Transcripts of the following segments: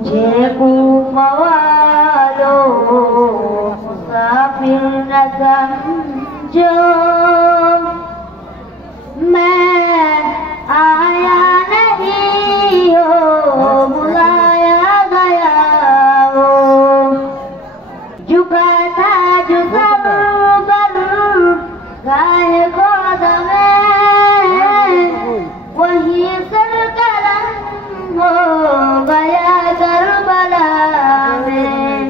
मुझे कूफा वालों मुसाफिर न समझो, मैं आया नहीं हो बुलाया गया हो। झुका था जो सर पर गाहे गोद में, वही सर कलम हो गया करबला में।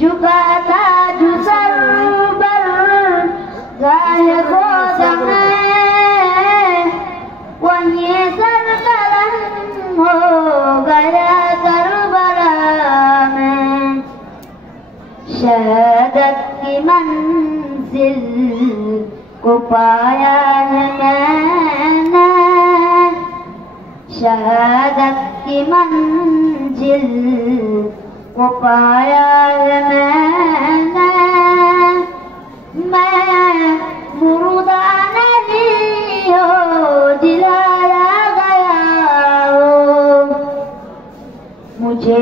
झुका था जो सर पर गाहे गोद में, वही सर कलम हो गया करबला में। शहादत की मंजिल को पाया है मैंने, शहादत की मंजिल को पाया है मैंने। मैं मुर्दा नहीं हो दिलाया गया हो, मुझे